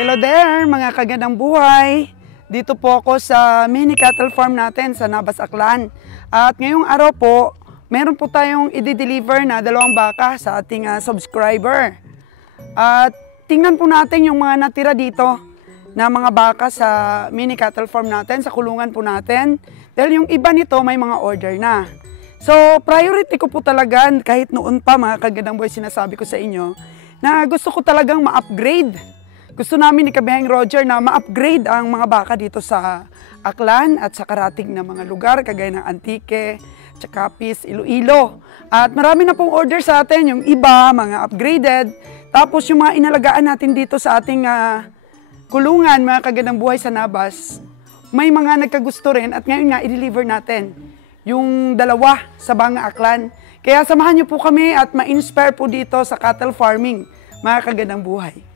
Hello there, mga kagandang buhay. Dito po ako sa mini cattle farm natin sa Nabas, Aklan. At ngayong araw po, meron po tayong i-deliver na 2 baka sa ating subscriber. At tingnan po natin yung mga natira dito na mga baka sa mini cattle farm natin, sa kulungan po natin. Dahil yung iba nito may mga order na. So, priority ko po talaga, kahit noon pa mga kagandang buhay sinasabi ko sa inyo, na gusto ko talagang ma-upgrade. Gusto namin ni Kabeheng Roger na ma-upgrade ang mga baka dito sa Aklan at sa karating na mga lugar, kagaya ng Antique, Chacapis, Iloilo. At marami na pong order sa atin, yung iba, mga upgraded. Tapos yung mga inalagaan natin dito sa ating kulungan, mga kagandang buhay sa Nabas, may mga nagkagusto rin at ngayon nga i-deliver natin yung 2 sa Banga, Aklan. Kaya samahan niyo po kami at ma-inspire po dito sa cattle farming, mga kagandang buhay.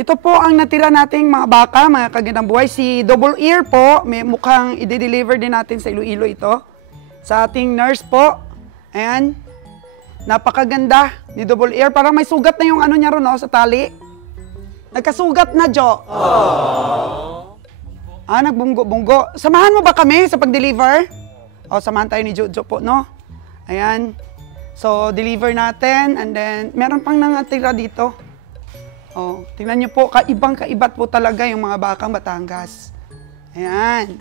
Ito po ang natira nating mga baka, mga kagandang buhay. Si Double Ear po, may mukhang i-deliver din natin sa Iloilo ito. Sa ating nurse po. Ayan. Napakaganda ni Double Ear. Parang may sugat na yung ano niya ron, no, sa tali. Nagkasugat na, Jo. Nagbunggo-bunggo. Samahan mo ba kami sa pag-deliver? Samahan tayo ni Jojo po, no? Ayan. So, deliver natin. And then, meron pang nangatira dito. Tingnan nyo po, kaibang-kaibat po talaga yung mga bakang Batangas. Ayan.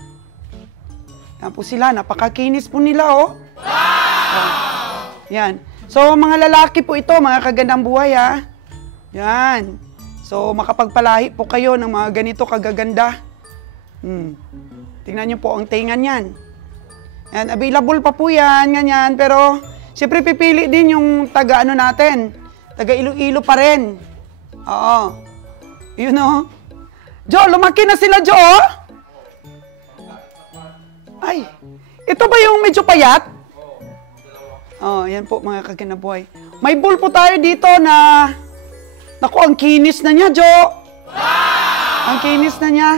Yan po sila, napakakinis po nila, oh. Wow! Yan. So, mga lalaki po ito, mga kagandang buhay, ha. Yan. So, makapagpalahi po kayo ng mga ganito kagaganda. Tingnan nyo po ang tingan yan. Yan, available pa po yan, ganyan. Pero, siyempre pipili din yung taga-ano natin. Taga-Iloilo pa rin. Oo. You know? Jo, lumaki na sila, Jo. Ay, ito ba yung medyo payat? Yan po mga kaganabuhay. May bull po tayo dito na, naku, ang kinis na niya, Jo. Wow! Ang kinis na niya.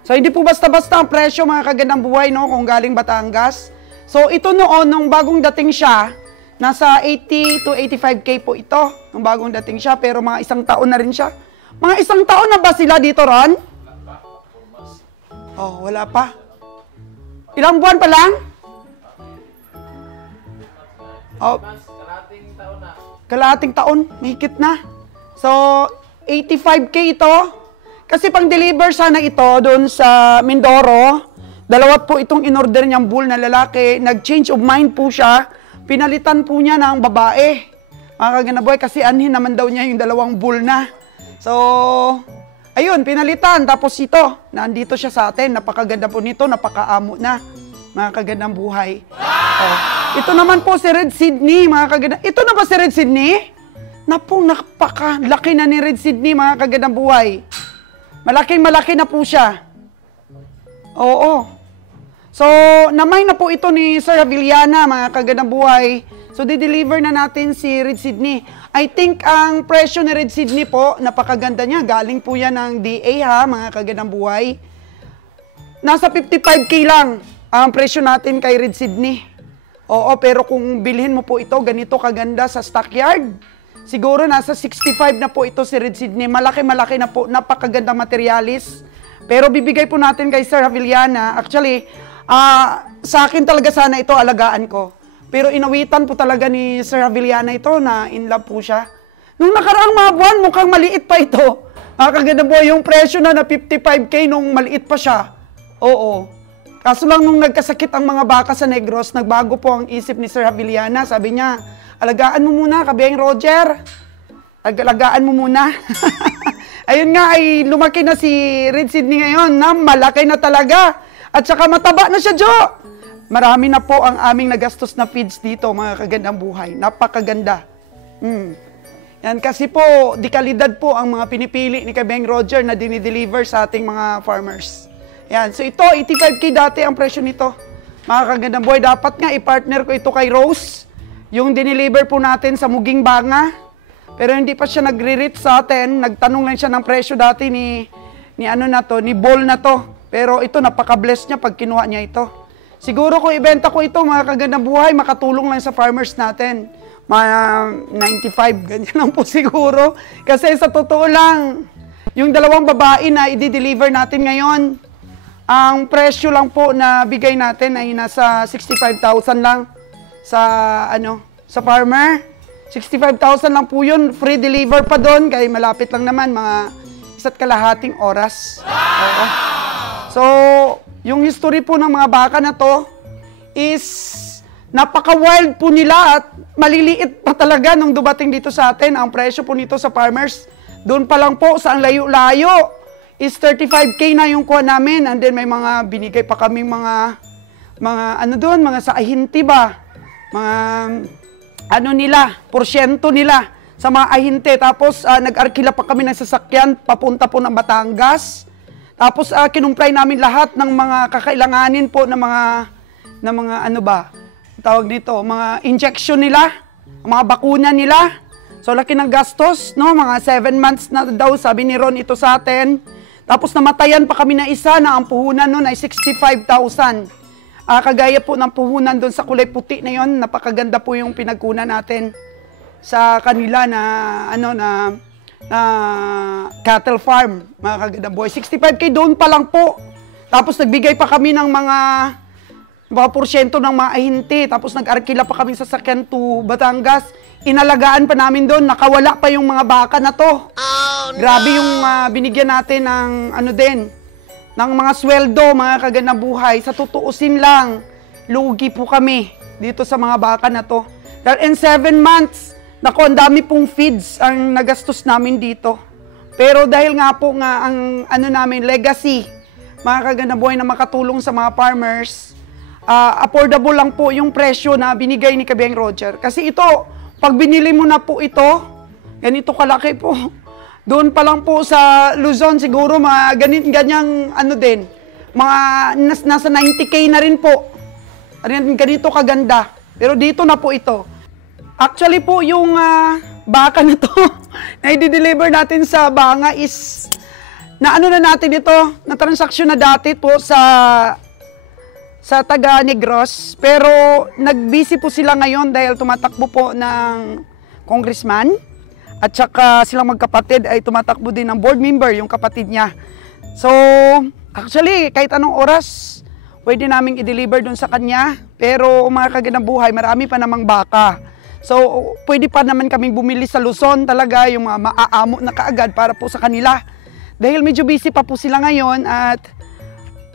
So, hindi po basta-basta ang presyo mga kaganabuhay, no, kung galing Batangas. So, ito noon, nung bagong dating siya, nasa 80 to 85K po ito, nung bagong dating siya, pero mga 1 taon na rin siya. Mga 1 taon na ba sila dito, Ron? Wala pa. Ilang buwan pa lang? Kalahating taon na. Kalahating taon, mahigit na. So, 85K ito. Kasi pang-deliver sana ito doon sa Mindoro. 2 po itong in-order niyang bull na lalaki. Nag-change of mind po siya. Pinalitan po niya ng babae. Mga kaganaboy, kasi anhin naman daw niya yung 2 bull na. So, ayun, pinalitan. Tapos ito, nandito siya sa atin. Napakaganda po nito, napakaamo na. Mga kagandang buhay. Ito naman po si Red Sydney, mga kagandang. Ito na ba si Red Sydney? Napakalaki na ni Red Sydney, mga kagandang buhay. Malaking-malaki na po siya. Oo. So, namay na po ito ni Sir Avillana, mga kagandang buhay. So, di-deliver na natin si Red Sydney. I think ang presyo ni Red Sydney po, napakaganda niya. Galing po yan ng DA, ha, mga kagandang buhay. Nasa 55K lang ang presyo natin kay Red Sydney. Oo, pero kung bilhin mo po ito, ganito kaganda sa stockyard, siguro nasa 65 na po ito si Red Sydney. Malaki-malaki na po, napakagandang materialis. Pero bibigay po natin kay Sir Avillana. Actually, sa akin talaga sana ito, alagaan ko. Pero inawitan po talaga ni Sir Avillana ito na in love po siya. Nung nakaraang mga buwan, mukhang maliit pa ito. Kaganda po yung presyo na 55K nung maliit pa siya. Oo. Kaso lang nung nagkasakit ang mga baka sa Negros, nagbago po ang isip ni Sir Avillana. Sabi niya, alagaan mo muna, Kabeheng Roger. Alagaan mo muna. Ayun nga, ay lumaki na si Red Sydney ngayon na malaki na talaga. At saka mataba na siya, Jo. Marami na po ang aming nagastos na feeds dito, mga kagandang buhay. Napakaganda. Yan kasi po, di kalidad po ang mga pinipili ni Kabeheng Roger na dinideliver sa ating mga farmers. Yan. So ito, 85K dati ang presyo nito. Mga kagandang buhay, dapat nga i-partner ko ito kay Rose. Yung dineliver po natin sa Muging Banga. Pero hindi pa siya nagre-reach sa atin. Nagtanong lang siya ng presyo dati ni ano na to, ni Ball na to. Pero ito, napaka-bless niya pag kinuha niya ito. Siguro kung ibenta ko ito, mga kagandang buhay, makatulong lang sa farmers natin. Mga 95, ganyan lang po siguro. Kasi sa totoo lang, yung dalawang babae na i-deliver natin ngayon, ang presyo lang po na bigay natin ay nasa 65,000 lang sa farmer. 65,000 lang po yun, free deliver pa doon, kaya malapit lang naman, mga 1.5 oras. Oo. So, yung history po ng mga baka na to is napaka-wild po nila at maliliit pa talaga nung dumating dito sa atin. Ang presyo po nito sa farmers, doon pa lang po sa ang layo-layo is 35K na yung kuha namin. And then may mga binigay pa kaming mga ano doon, mga sa ahinti ba? Mga ano nila, porsyento nila sa mga ahinte. Tapos nag-arkila pa kami ng sasakyan papunta po ng Batangas. Tapos kinumply namin lahat ng mga kakailanganin po ng mga ano ba? Tawag dito, mga injection nila, mga bakuna nila. So laki ng gastos, no? Mga 7 months na daw sabi ni Ron ito sa atin. Tapos namatayan pa kami na isa na ang puhunan nun ay 65,000. Kagaya po ng puhunan doon sa kulay puti na yon, napakaganda po yung pinagkunan natin sa kanila na cattle farm, mga kagandang buhay. 65K doon pa lang po. Tapos nagbigay pa kami ng mga porsyento ng mga ahinti. Tapos nag-arkila pa kami sa sakyan to Batangas. Inalagaan pa namin doon. Nakawala pa yung mga baka na to. Oh, no. Grabe yung binigyan natin ng ng mga sweldo, mga kagandang buhay. Sa tutuusin lang, lugi po kami dito sa mga baka na to. Dahil in 7 months, naku, ang dami pong feeds ang nagastos namin dito. Pero dahil nga po ang namin, legacy, mga kagandang buhay na makatulong sa mga farmers, affordable lang po yung presyo na binigay ni Kabeng Roger. Kasi ito, pag binili mo na po ito, ganito kalaki po. Doon pa lang po sa Luzon, siguro mga ganyang mga nasa 90K na rin po. Ganito kaganda. Pero dito na po ito. Actually po, yung baka na to, na i-deliver natin sa Banga is, na natin ito, na transaksyon na dati po sa taga Negros. Pero nag-busy po sila ngayon dahil tumatakbo po ng congressman. At saka silang magkapatid ay tumatakbo din ng board member, yung kapatid niya. So, actually, kahit anong oras, pwede naming i-deliver dun sa kanya. Pero mga kagandang buhay, marami pa namang baka. So, pwede pa naman kaming bumili sa Luzon talaga, yung mga maaamo na kaagad para po sa kanila. Dahil medyo busy pa po sila ngayon at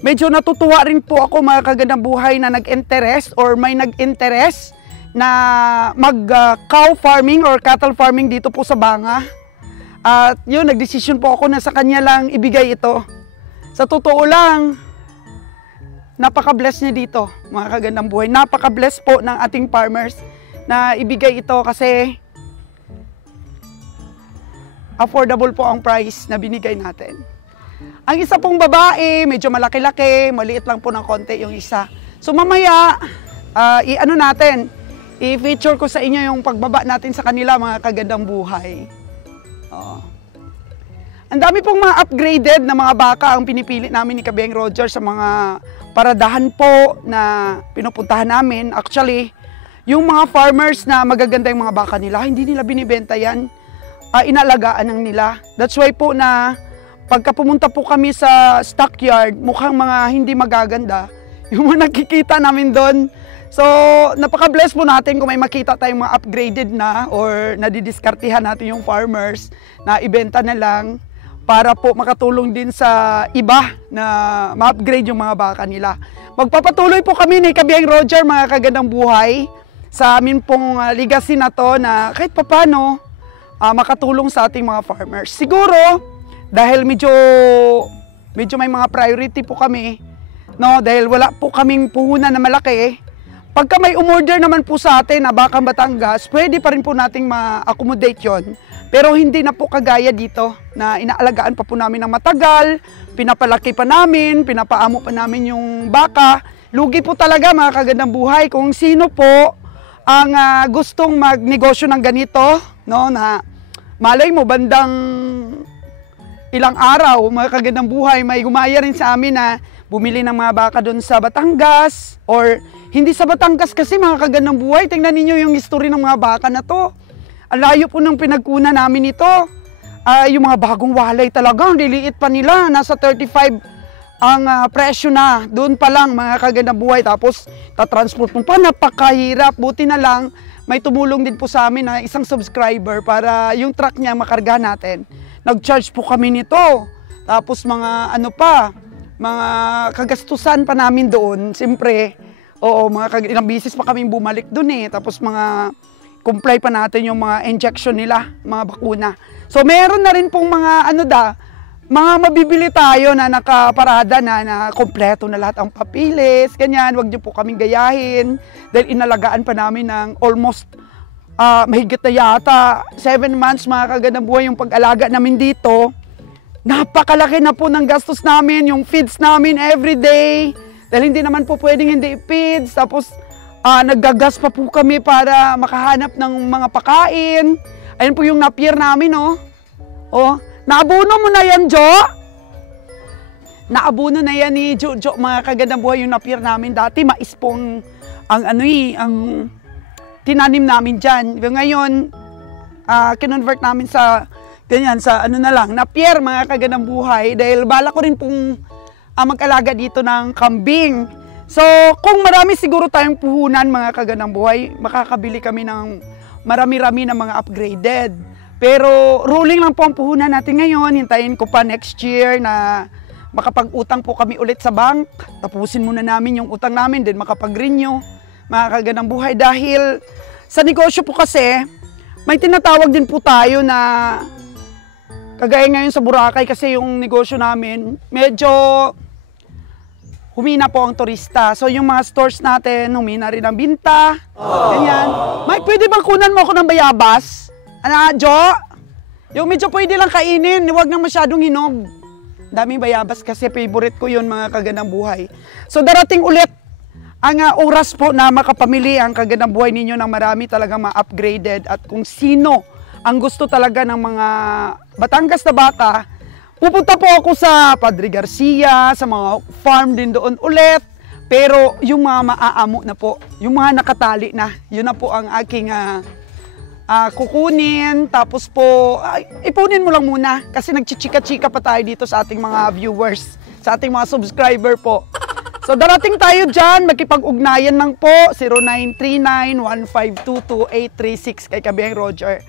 medyo natutuwa rin po ako, mga kagandang buhay, na nag-interest or may nag-interest na mag-cow farming or cattle farming dito po sa Banga. At yun, nag-decision po ako na sa kanya lang ibigay ito. Sa totoo lang, napaka-bless niya dito, mga kagandang buhay. Napaka-bless po ng ating farmers na ibigay ito kasi affordable po ang price na binigay natin. Ang isa pong babae, medyo malaki-laki, maliit lang po ng konti yung isa. So mamaya, i-feature ko sa inyo yung pagbaba natin sa kanila, mga kagandang buhay. Ang dami pong mga upgraded na mga baka ang pinipili namin ni Kabeng Roger sa mga paradahan po na pinupuntahan namin. Actually, yung mga farmers na magaganda yung mga baka nila, hindi nila binibenta yan. Inalagaan ng nila. That's why po na pagka pumunta po kami sa stockyard, mukhang mga hindi magaganda. Yung mga nakikita namin doon. So, napaka-bless po natin kung may makita tayong mga upgraded na or nadidiskartihan natin yung farmers na ibenta na lang para po makatulong din sa iba na ma-upgrade yung mga baka nila. Magpapatuloy po kami ni Kabeng Roger, mga kagandang buhay, sa amin pong legacy na to na kahit papano makatulong sa ating mga farmers. Siguro, dahil medyo may mga priority po kami, no, dahil wala po kaming puhunan na malaki, pagka may umorder naman po sa atin na bakang Batangas, pwede pa rin po nating ma-accommodate yon. Pero hindi na po kagaya dito na inaalagaan pa po namin ng matagal, pinapalaki pa namin, pinapaamo pa namin yung baka. Lugi po talaga mga kagandang buhay kung sino po ang gustong magnegosyo ng ganito, no, na malay mo bandang ilang araw, mga kagandang buhay, may gumaya rin sa amin na bumili ng mga baka doon sa Batangas or hindi sa Batangas kasi mga kagandang buhay. Tingnan ninyo yung history ng mga baka na to. Ang layo po ng pinagkuna namin ito. Yung mga bagong walay talaga, ang liliit pa nila. Nasa 35 ang presyo na. Doon pa lang mga kagandang buhay. Tapos tatransport mo pa, napakahirap. Buti na lang, may tumulong din po sa amin na isang subscriber para yung truck niya makarga natin. Nag-charge po kami nito. Tapos mga ano pa, mga kagastusan pa namin doon. Siyempre, oo, ilang bisis pa kami bumalik doon eh. Tapos mga comply pa natin yung mga injection nila, mga bakuna. So meron na rin pong mga mga mabibili tayo na nakaparada na kompleto na lahat ang papilis, ganyan. Huwag niyo po kaming gayahin dahil inalagaan pa namin ng almost mahigit na yata 7 months mga kagandang buhay yung pag-alaga namin dito. Napakalaki na po ng gastos namin, yung feeds namin everyday. Dahil hindi naman po pwedeng hindi feeds. Tapos naggagas pa po kami para makahanap ng mga pakain. Ayun po yung napier namin, oh. Oh, naabuno mo na yan, Jo? Naabuno na yan ni Jo, mga kagandang buhay yung napier namin. Dati mais pong ang tinanim namin dyan. Ngayon, kinonvert namin sa ganyan, sa na lang, napier mga kagandang buhay. Dahil bala ko rin pong mag-alaga dito ng kambing. So, kung marami siguro tayong puhunan mga kagandang buhay, makakabili kami ng marami-rami na mga upgraded. Pero ruling lang po ang puhunan natin ngayon. Hintayin ko pa next year na makapag-utang po kami ulit sa bank. Tapusin muna namin yung utang namin, then makapag-renew mga kagandang buhay. Dahil sa negosyo po kasi, may tinatawag din po tayo na kagaya ngayon sa Boracay kasi yung negosyo namin, medyo humina po ang turista. So yung mga stores natin, humina rin ang binta. Ganyan. Mike, pwede bang kunan mo ako ng bayabas? Ano, Jo? Yung medyo pwede lang kainin, huwag nang masyadong hinog. Daming bayabas kasi favorite ko yun mga kagandang buhay. So darating ulit ang oras po na makapamili ang kagandang buhay ninyo ng marami talagang ma-upgraded at kung sino ang gusto talaga ng mga Batangas na baka, pupunta po ako sa Padre Garcia, sa mga farm din doon ulit. Pero yung mga maaamo na po, yung mga nakatali na, yun na po ang aking kukunin. Tapos po, ipunin mo lang muna kasi nagchichika-chika pa tayo dito sa ating mga viewers, sa ating mga subscriber po. So darating tayo dyan, magkipag-ugnayan lang po, 0939-1522-836 kay Kabiyang Roger.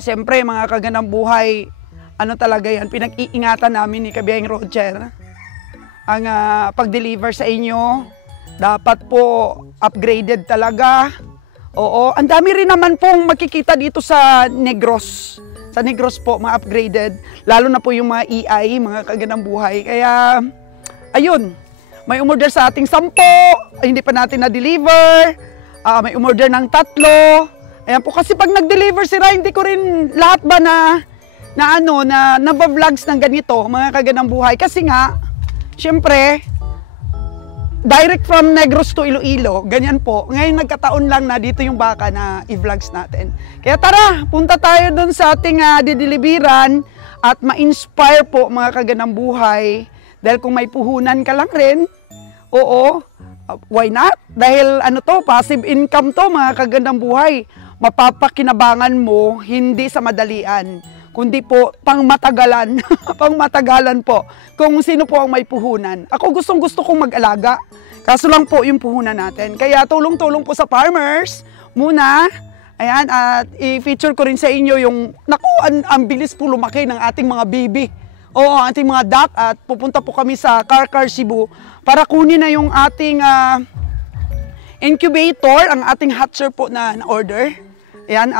Siyempre mga kagandang buhay, ano talaga yan, pinag-iingatan namin ni Kabiyang Roger. Ang pag-deliver sa inyo, dapat po upgraded talaga. Oo, ang dami rin naman pong makikita dito sa Negros. Sa Negros po, mga upgraded. Lalo na po yung mga EI, mga kagandang buhay. Kaya, ayun, may umorder sa ating 10, hindi pa natin na-deliver. May umorder ng 3. Ayan po, kasi pag nag-deliver sila, hindi ko rin lahat ba na vlogs ng ganito, mga kagandang buhay. Kasi nga, syempre, direct from Negros to Iloilo, ganyan po. Ngayon nagkataon lang na dito yung baka na i-vlogs natin. Kaya tara, punta tayo dun sa ating dideliveran at ma-inspire po mga kagandang buhay. Dahil kung may puhunan ka lang rin, oo, why not? Dahil passive income to mga kagandang buhay. Mapapakinabangan mo, hindi sa madalian, kundi po pangmatagalan, pangmatagalan po, kung sino po ang may puhunan. Ako gustong-gusto kong mag-alaga, kaso lang po yung puhunan natin. Kaya tulong-tulong po sa farmers muna, ayan, at i-feature ko rin sa inyo yung, naku, ang bilis po lumaki ng ating mga baby. Oo, ating mga duck, at pupunta po kami sa Car Cebu para kunin na yung ating incubator, ang ating hatcher po na order. Ayan,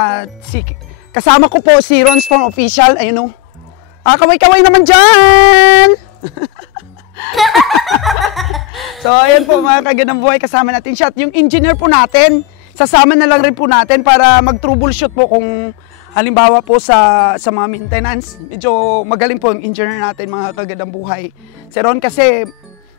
kasama ko po si Ron Storm Official, ayun o. Kaway-kaway naman dyan! So, ayan po mga kagandang buhay, kasama natin siya. At yung engineer po natin, sasama na lang rin po natin para mag-troubleshoot po kung Halimbawa po sa mga maintenance, medyo magaling po yung engineer natin, mga kagandang buhay. Si Ron kasi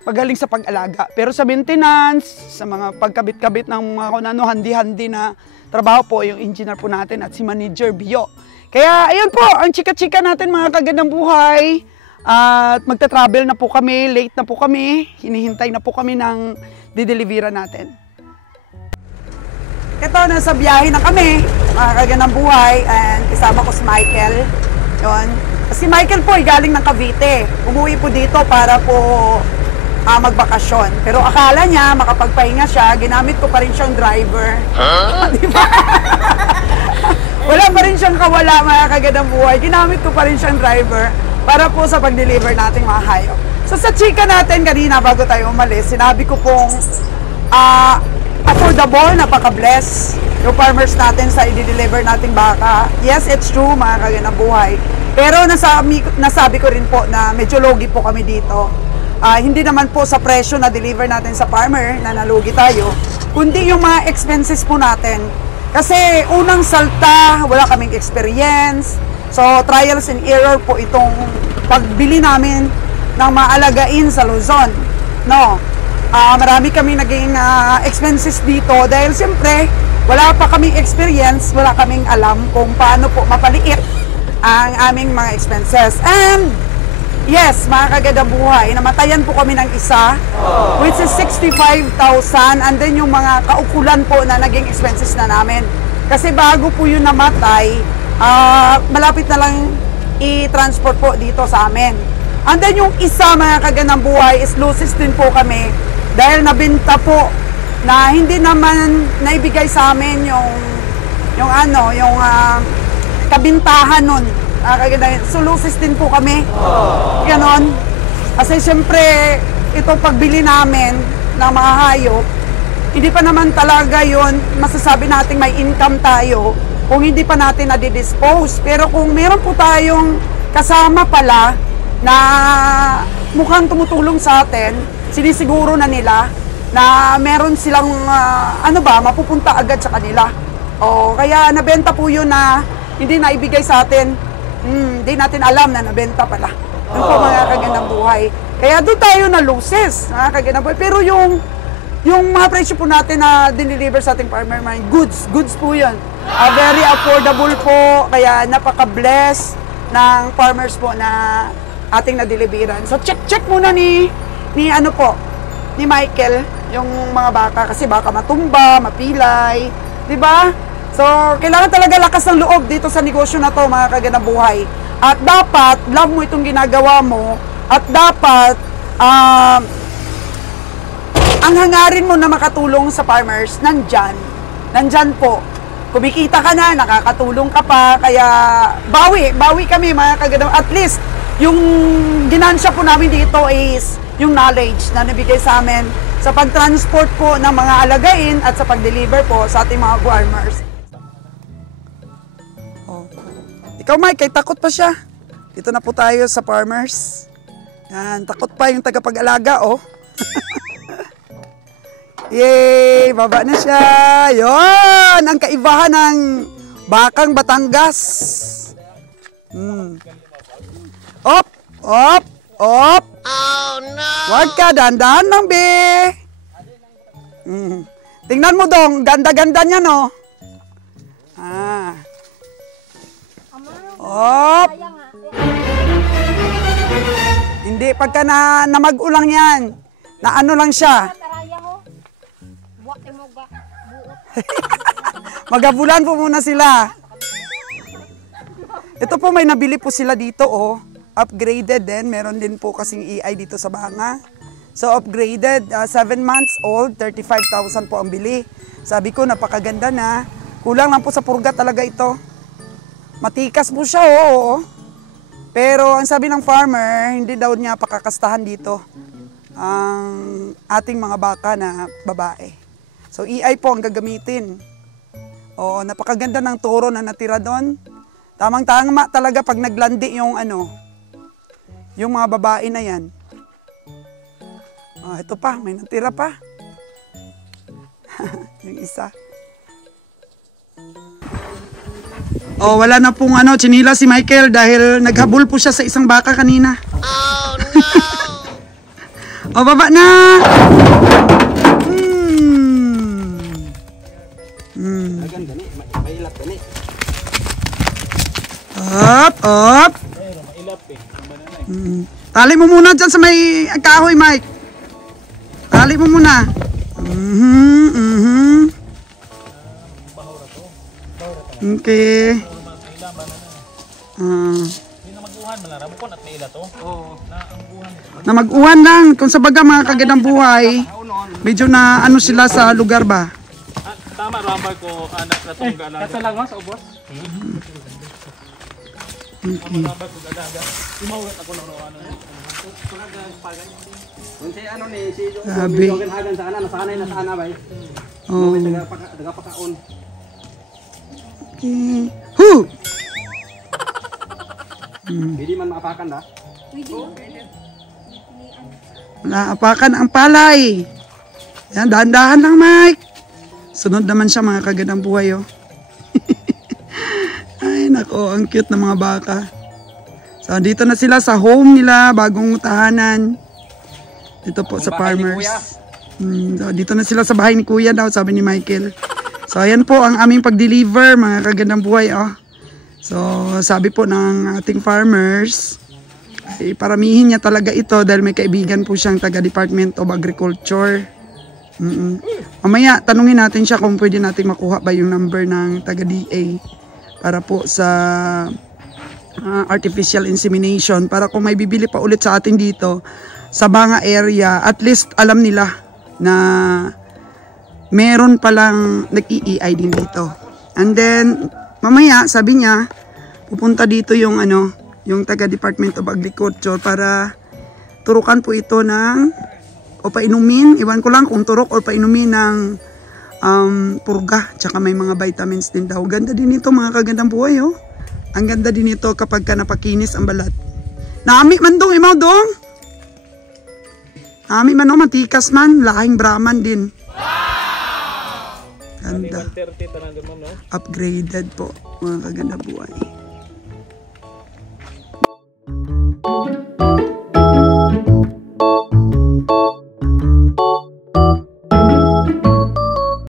magaling sa pag-alaga. Pero sa maintenance, sa mga pagkabit-kabit ng mga kunano, handi-handi na trabaho po yung engineer po natin at si Manager Bio. Kaya ayun po, ang chika-chika natin mga kagandang buhay. At magta-travel na po kami, late na po kami, hinihintay na po kami ng didelivera natin. Ito, nasa biyahe na kami, mga kagandang buhay, and kasama ko si Michael. Yun. Si Michael po ay galing ng Cavite. Umuwi po dito para po magbakasyon. Pero akala niya, makapagpahinga siya, ginamit ko pa rin siyang driver. Huh? Diba? Wala pa rin siyang kawala, mga kagandang buhay. Ginamit ko pa rin siyang driver para po sa pag-deliver nating mga hayop. So sa chika natin kanina bago tayo umalis, sinabi ko pong affordable, napaka-bless yung farmers natin sa i-deliver nating baka. Yes, it's true mga kagandang buhay. Pero nasabi ko rin po na medyo logi po kami dito. Hindi naman po sa presyo na deliver natin sa farmer na nalugi tayo, kundi yung mga expenses po natin. Kasi unang salta, wala kaming experience. So, trials and error po itong pagbili namin ng maalagain sa Luzon. No, marami kami naging expenses dito dahil siyempre, wala pa kaming experience, wala kaming alam kung paano po mapaliit ang aming mga expenses. And, yes, mga kagandang buhay, namatayan po kami ng isa, which is 65,000, and then yung mga kaukulan po na naging expenses na namin. Kasi bago po yun namatay, malapit na lang i-transport po dito sa amin. And then yung isa, mga kagandang buhay, is losses din po kami dahil nabenta po na hindi naman naibigay sa amin yung kabintahan nun. So losses din po kami. Ganon. Kasi syempre, ito pagbili namin ng mga hayop, hindi pa naman talaga yun masasabi natin may income tayo kung hindi pa natin na-dispose. Pero kung meron po tayong kasama pala na mukhang tumutulong sa atin, sinisiguro na nila na meron silang mapupunta agad sa kanila. Kaya nabenta po yun na hindi na ibigay sa atin. Hindi natin alam na nabenta pala. Yun po mga kagandang buhay. Kaya doon tayo na losses, mga kagandang buhay. Pero yung mga presyo po natin na dinideliver sa ating farmer, goods po yun. Very affordable po, kaya napaka-bless ng farmers po na ating nadeliveran. So check muna ni Michael yung mga baka kasi baka matumba, mapilay, di ba? So kailangan talaga lakas ng loob dito sa negosyo na to, mga kagandang buhay. At dapat love mo itong ginagawa mo at dapat ang hangarin mo na makatulong sa farmers nandyan po. Kumikita ka na, nakakatulong ka pa, kaya bawi kami mga kagandang. At least, yung ginansya po namin dito is yung knowledge na nabigay sa amin sa pag-transport po ng mga alagain at sa pag-deliver po sa ating mga farmers. Ikaw Mike, kay takot pa siya. Dito na po tayo sa farmers. Yan, takot pa yung tagapag-alaga, Yay! Baba na siya! Yun! Ang kaibahan ng bakang Batangas. Op! Op! Op! Oh no! Huwag ka, dandan lang, be! Tingnan mo dong, ganda-ganda niya, no? Op! Hindi, pagka na mag-ulang yan, na ano lang siya. Magabulan po muna sila. Ito po, may nabili po sila dito, upgraded din. Meron din po kasing EI dito sa Banga. So upgraded, 7 months old, 35,000 po ang bili. Sabi ko, napakaganda na. Kulang lang po sa purga talaga ito. Matikas po siya, Pero ang sabi ng farmer, hindi daw niya pakakastahan dito ang ating mga baka na babae. So EI po ang gagamitin. Napakaganda ng toro na natira doon. Tamang-tama talaga pag naglandi yung yung mga babae na yan. Ito pa, may natira pa. Yung isa. Oh, wala na pong chinila si Michael dahil naghabol po siya sa isang baka kanina. Oh, no! O, baba na! Up! Tali mo muna dyan sa may kahoy, Mike. Tali mo muna. Okay. Na mag-uhan lang. Kung sa baga mga kagandang buhay, medyo na sila sa lugar ba? Tama, rambar ko anak na itong galang. Kasa lang sa ubos? Rambar ko galaga. Imawit ako ng Sabi. Oh. Okay. Hu! Hindi man maapakan da? Naapakan ang palay. Yan, dahan-dahan lang, Mike. Sunod naman siya mga kagandang buhay, oh. Ay, nako, ang cute ng mga baka. So, dito na sila sa home nila, bagong tahanan. Dito po sa farmers. So, dito na sila sa bahay ni Kuya daw, sabi ni Michael. So, ayan po ang aming pag-deliver, mga kagandang buhay, oh. So, sabi po ng ating farmers, ay paramihin niya talaga ito dahil may kaibigan po siyang taga Department of Agriculture. Mamaya, tanungin natin siya kung pwede natin makuha ba yung number ng taga DA para po sa artificial insemination, para kung may bibili pa ulit sa atin dito sa Banga area, at least alam nila na meron palang nag-EEI din dito. And then mamaya sabi niya pupunta dito yung yung taga Department of Agriculture para turukan po ito ng o painumin, iwan ko lang kung turok o painumin ng purga, tsaka may mga vitamins din daw. Ganda din ito mga kagandang buhay, oh. Ang ganda din ito kapag ka napakinis ang balat. Nami man dong, imaw dong. Nami man, oh, matikas man, laking Brahman din. Wow! Ganda. Upgraded po mga kagandang buhay.